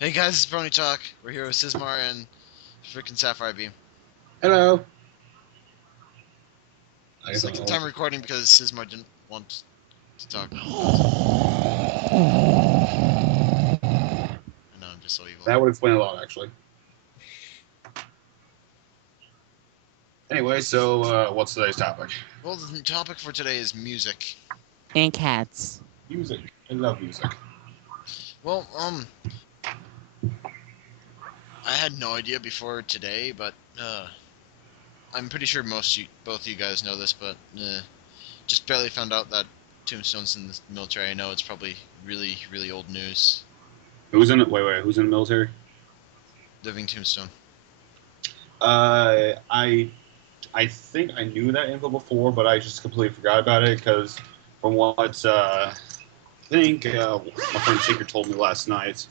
Hey guys, it's Brony Talk. We're here with Sismar and freaking Sapphire Beam. Hello. I guess Second I'll... time recording because Sismar didn't want to talk. I know, I'm just so evil. That would explain a lot, actually. Anyway, so what's today's topic? Well, the topic for today is music. And cats. Music. I love music. Well, I had no idea before today, but I'm pretty sure both of you guys know this, but just barely found out that Tombstone's in the military. I know it's probably really, really old news. Who's in it? Wait. Who's in the military? Living Tombstone. I think I knew that info before, but I just completely forgot about it because from what I think my friend Seeker told me last night,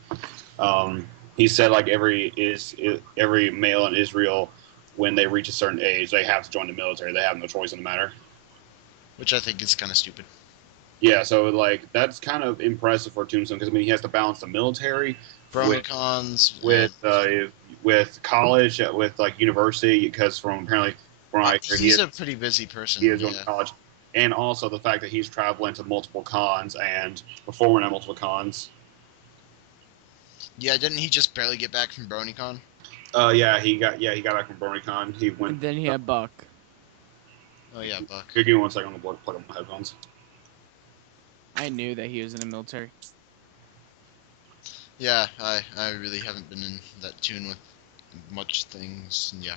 he said like every male in Israel, when they reach a certain age, they have to join the military. They have no choice in the matter. Which I think is kind of stupid. Yeah, so like that's kind of impressive for Tombstone because I mean he has to balance the military Bromicons with college, with like university, because from I hear he's a pretty busy person. he is going to college, and also the fact that he's traveling to multiple cons and performing at multiple cons. Yeah, didn't he just barely get back from BronyCon? He got back from BronyCon. He went. And then he had Buck. Oh yeah, Buck. Give me 1 second. I'm gonna plug up my headphones. I knew that he was in the military. Yeah, I really haven't been in that tune with much things. Yeah,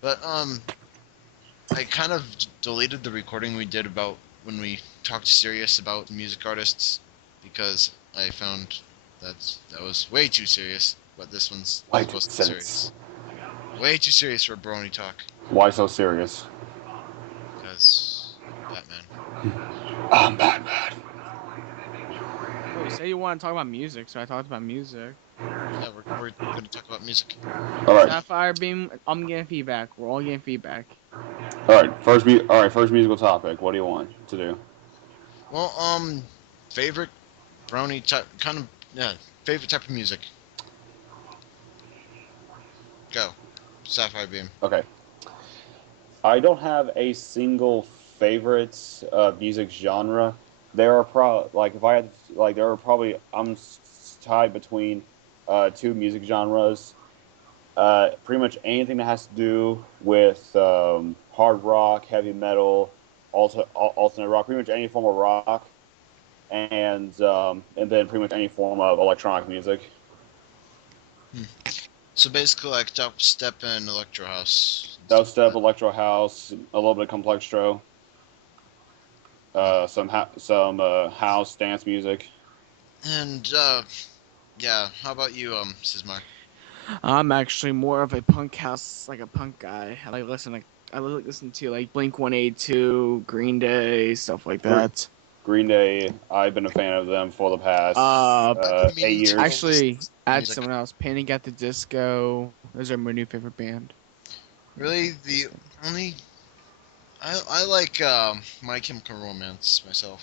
but I kind of deleted the recording we did about when we talked serious about music artists because I found that was way too serious. But this one's supposed to be serious. Way too serious for Brony Talk. Why so serious? Because Batman. I'm Batman. Well, you say you want to talk about music, so I talked about music. Yeah, we're going to talk about music. All right. Sapphire Beam, I'm getting feedback. We're all getting feedback. All right. First musical topic. What do you want to do? Well, favorite Brony type, favorite type of music. Go, Sapphire Beam. Okay. I don't have a single favorite music genre. There are I'm tied between two music genres. Pretty much anything that has to do with hard rock, heavy metal, alternate rock, pretty much any form of rock, and then pretty much any form of electronic music. So basically, like dubstep and electro house. Dubstep, electro house, a little bit of complextro, some house, dance music. And yeah. How about you, Sismar? I'm actually more of a punk house, like a punk guy. I listen to like Blink-182, Green Day, stuff like that. Green Day, I've been a fan of them for the past 8 years. Actually, add Music. someone else. Panic at the Disco. Those are my new favorite band. Really, the only I like My Chemical Romance myself.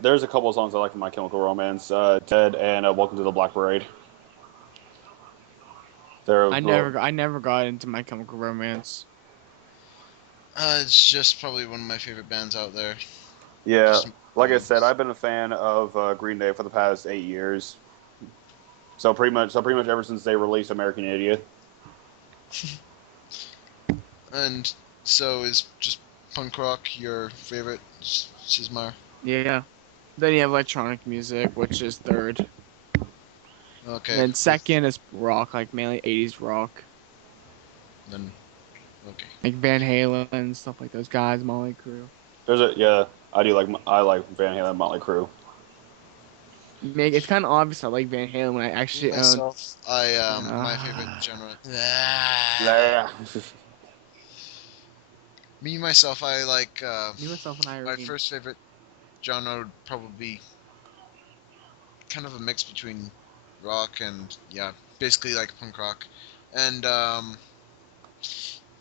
There's a couple of songs I like from My Chemical Romance, Dead and Welcome to the Black Parade. I never got into My Chemical Romance. It's just probably one of my favorite bands out there. Yeah, like I said, I've been a fan of Green Day for the past 8 years. So pretty much ever since they released American Idiot. And so is just punk rock your favorite, Sismar? Yeah. Then you have electronic music, which is third. Okay. And second is rock, like mainly 80s rock. Then, okay. Like Van Halen and stuff like those guys, Motley Crue. I like Van Halen, Motley Crue. It's kind of obvious I like Van Halen when I actually myself, my favorite genre. Yeah. Me myself, I like Me, myself, and my Irene. first favorite genre would probably be kind of a mix between rock and basically like punk rock, and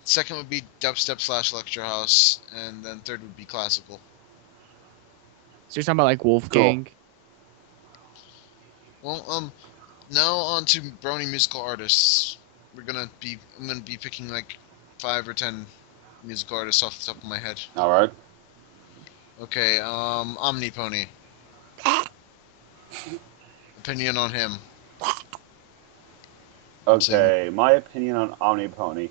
second would be dubstep / electro house, and then third would be classical. So you're talking about like Wolfgang? Well, Now on to Brony musical artists. I'm gonna be picking like 5 or 10 musical artists off the top of my head. All right. Okay, Omnipony. Opinion on him. Okay, my opinion on Omnipony.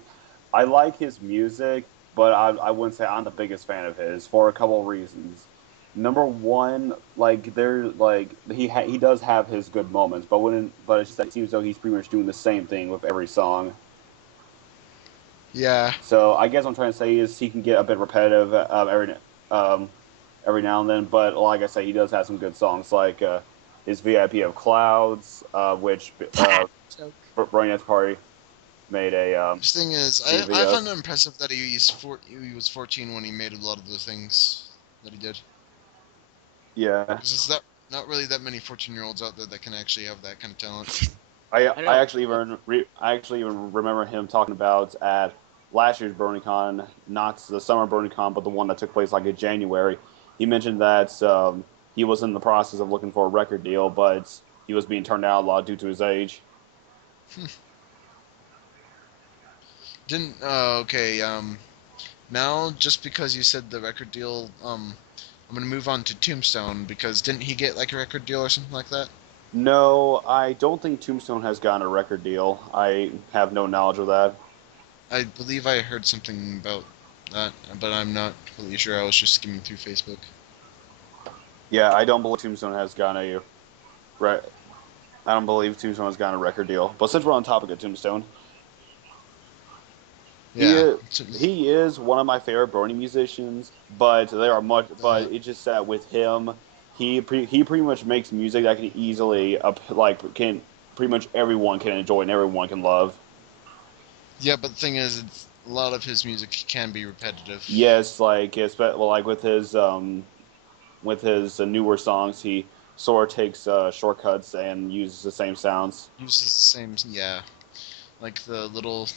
I like his music, but I wouldn't say I'm the biggest fan of his for a couple of reasons. Number one, like he does have his good moments, but it's just that it seems though he's pretty much doing the same thing with every song. Yeah. So I guess what I'm trying to say is he can get a bit repetitive um, every now and then. But like I say, he does have some good songs like his VIP of Clouds, which Joke. Brony Party made a This thing is, TV I of. find it impressive that he was 14 when he made a lot of the things that he did. Yeah, Because it's not really that many 14-year-olds out there that can actually have that kind of talent. I actually even remember him talking about at last year's BronyCon, not the summer BronyCon, but the one that took place like in January. He mentioned that he was in the process of looking for a record deal, but he was being turned down a lot due to his age. Didn't okay, now just because you said the record deal, I'm gonna move on to Tombstone because didn't he get like a record deal or something like that? No, I don't think Tombstone has gotten a record deal. I have no knowledge of that. I believe I heard something about that, but I'm not completely sure. I was just skimming through Facebook. Yeah, I don't believe Tombstone has gotten a re- I don't believe Tombstone has gotten a record deal. But since we're on topic of Tombstone, he Yeah. is, he is one of my favorite Brony musicians. But there are much. But it's just that with him, he pretty much makes music that can easily can pretty much everyone can enjoy and everyone can love. Yeah, but the thing is, a lot of his music can be repetitive. Yes, like with his newer songs, he sort of takes shortcuts and uses the same sounds. Uses the same, yeah, like the little.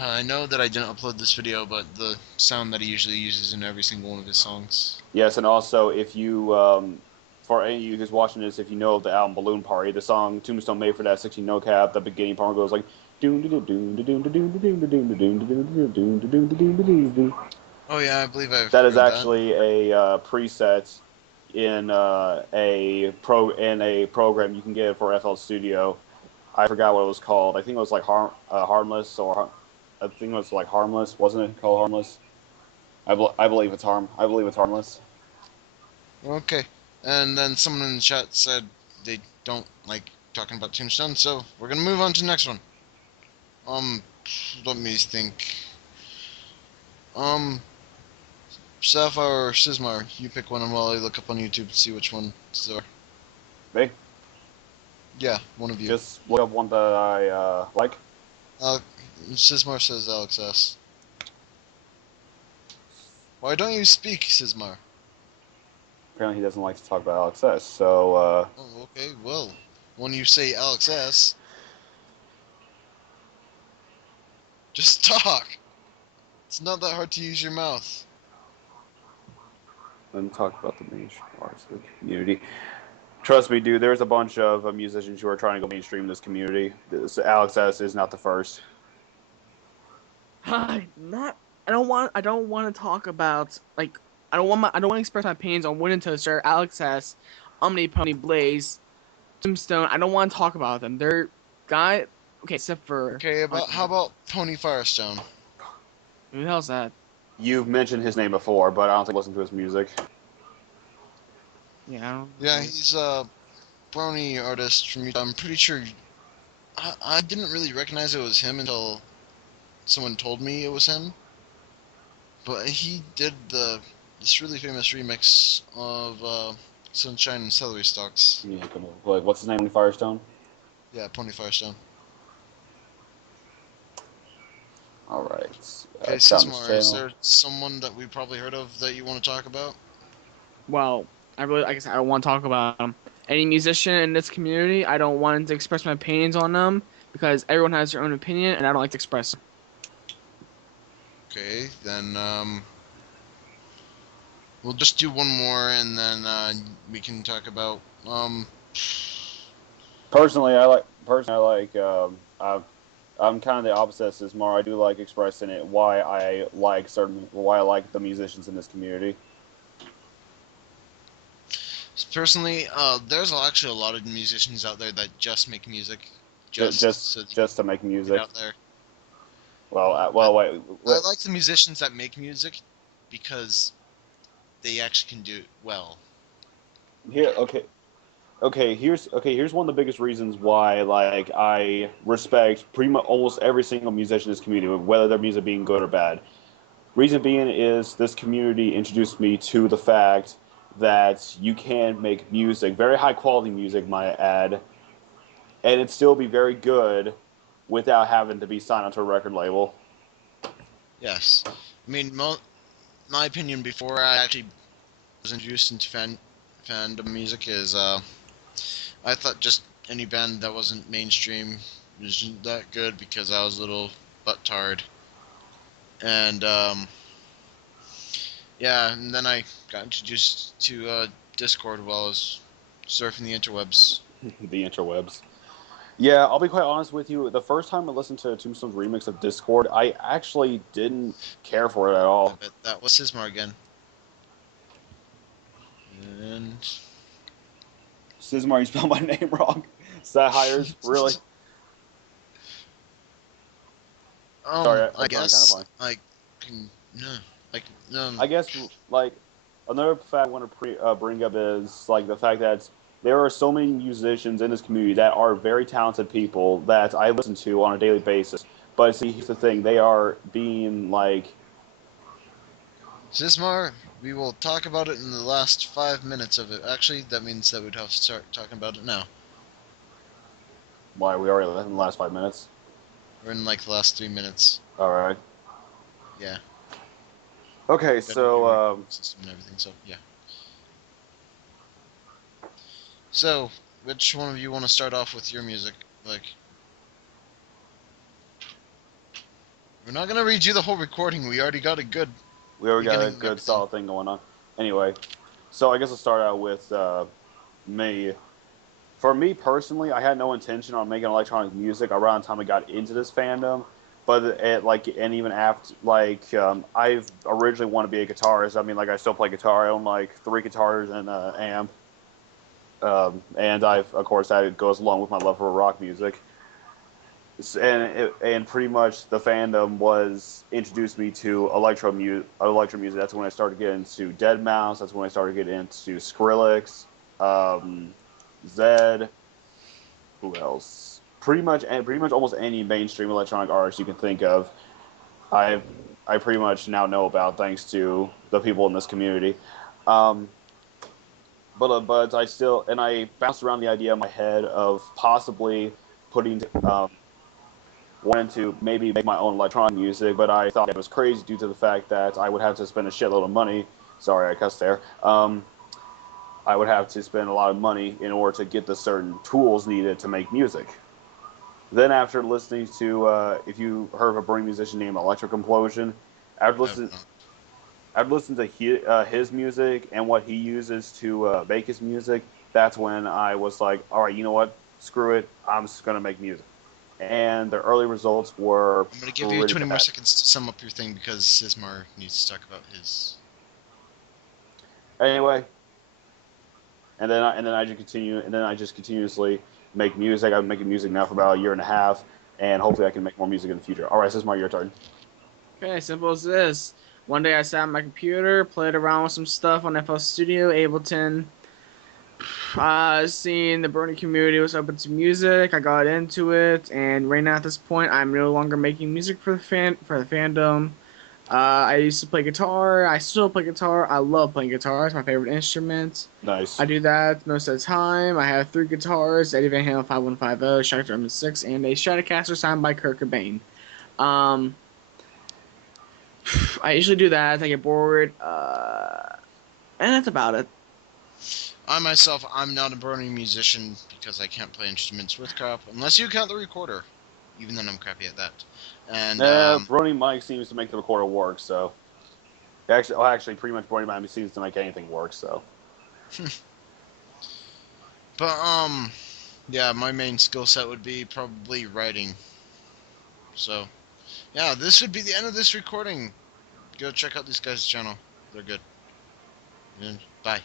I know that I didn't upload this video, but the sound that he usually uses in every single one of his songs. Yes, and also if you, for any of you who's watching this, if you know of the album Balloon Party, the song Tombstone made for that 16 no cap, the beginning part goes like doom doom doom doom doom doom doom doom doom doom doom doom doom doom. Oh yeah, I believe I've That is heard that. actually a preset in a program you can get for FL Studio. I forgot what it was called. I think it was like harmless, or I think it was like harmless, wasn't it called harmless? I believe it's I believe it's harmless. Okay, and then someone in the chat said they don't like talking about Tombstone, so we're gonna move on to the next one. Um, let me think. Um, Sapphire or Sismar, you pick one, and while I look up on YouTube to see which one are. Hey, Yeah, one of you. just look up one that I like. Uh, Sismar says Alex S. Why don't you speak, Sismar? Apparently, he doesn't like to talk about Alex S. So, Oh, okay, well, when you say Alex S, just talk. It's not that hard to use your mouth. let me talk about the mainstream artists of the community. Trust me, dude. There's a bunch of musicians who are trying to go mainstream in this community. Alex S. is not the first. Not. I don't want to talk about like. I don't want to express my opinions on Wooden Toaster, Alex S, Omnipony, Blaze, Tombstone. I don't want to talk about them. They're guy. Okay, except for. Okay, how about Pony Firestone? Who the hell's that? You've mentioned his name before, but I don't think I listen to his music. Yeah. Yeah, he's a brony artist from Utah. I'm pretty sure. I didn't really recognize it was him until someone told me it was him. But he did this really famous remix of Sunshine and Celery Stalks. Yeah, like, what's his name? Firestone. Yeah, Pony Firestone. All right. Okay, Check out his Sismar, is channel. there someone that we probably heard of that you want to talk about? Well, like I said, I don't want to talk about any musician in this community. I don't want to express my opinions on them because everyone has their own opinion, and I don't like to express them. Okay, then we'll just do one more, and then we can talk about Personally, I'm kind of the opposite of Sismar. I do like expressing it why I like the musicians in this community. Personally, there's actually a lot of musicians out there that just make music, Just to make get music. out there. Wait. I like the musicians that make music because they actually can do it well. Here, here's one of the biggest reasons why I respect pretty much almost every single musician in this community, whether their music being good or bad. Reason being is this community introduced me to the fact that you can make music, very high quality music, might I add, and it still be very good without having to be signed onto a record label. Yes, I mean, my opinion before I actually was introduced into fandom music is I thought just any band that wasn't mainstream wasn't that good because I was a little butt tired. And yeah, and then I got introduced to Discord while I was surfing the interwebs. The interwebs. Yeah, I'll be quite honest with you. The first time I listened to Tombstone's remix of Discord, I actually didn't care for it at all. But that was Sismar again. And Sismar, you spelled my name wrong. Hires, really? Sorry, I that's guess kind of funny. no. I guess another fact I want to bring up is the fact that there are so many musicians in this community that are very talented people that I listen to on a daily basis. But see, here's the thing: they are being Sismar, we will talk about it in the last 5 minutes of it. Actually, that means that we'd have to start talking about it now. why we already in the last 5 minutes. We're in like the last 3 minutes. All right. Yeah. Okay, so system and everything. So yeah. So, which one of you want to start off with your music? Like, we're not gonna redo the whole recording. We already got a good. we already got a good solid thing going on. Anyway, so I guess I'll start out with me. For me personally, I had no intention on making electronic music around the time I got into this fandom. But and even after, I've originally wanted to be a guitarist. I mean, I still play guitar. I own 3 guitars and an amp. And of course, that goes along with my love for rock music. And pretty much the fandom was introduced me to electro music. That's when I started getting into Deadmau5. That's when I started getting into Skrillex, Zed. Who else? Pretty much almost any mainstream electronic artist you can think of. I pretty much now know about thanks to the people in this community. But I bounced around the idea in my head of possibly putting wanting to maybe make my own electronic music, but I thought it was crazy due to the fact that I would have to spend a shitload of money. Sorry, I cussed there. I would have to spend a lot of money in order to get the certain tools needed to make music. Then after listening to, if you heard of a Brony musician named Electric Implosion, after listening to his music and what he uses to make his music, that's when I was like, all right, you know what? Screw it. I'm just going to make music. And the early results were I'm going to give you 20 more seconds to sum up your thing because Sismar needs to talk about his. Anyway, and then I just continuously make music. I've been making music now for about a year and a half, and hopefully I can make more music in the future. All right, Sismar, your turn. Okay, simple as this. One day I sat on my computer, played around with some stuff on FL Studio, Ableton. Seeing the Brony community was open to music, I got into it, and right now at this point, I'm no longer making music for the fandom. I used to play guitar. I still play guitar. I love playing guitar. It's my favorite instrument. Nice. I do that most of the time. I have 3 guitars: Eddie Van Halen 5150, Schecter M6, and a Stratocaster signed by Kurt Cobain. I usually do that. I get bored, and that's about it. I myself, I'm not a Brony musician because I can't play instruments with crap, unless you count the recorder, even then I'm crappy at that. And Brony Mike seems to make the recorder work, so actually, pretty much Brony Mike seems to make anything work. So, but Yeah, my main skill set would be probably writing. So, yeah, this would be the end of this recording. Go check out these guys' channel. They're good. And bye.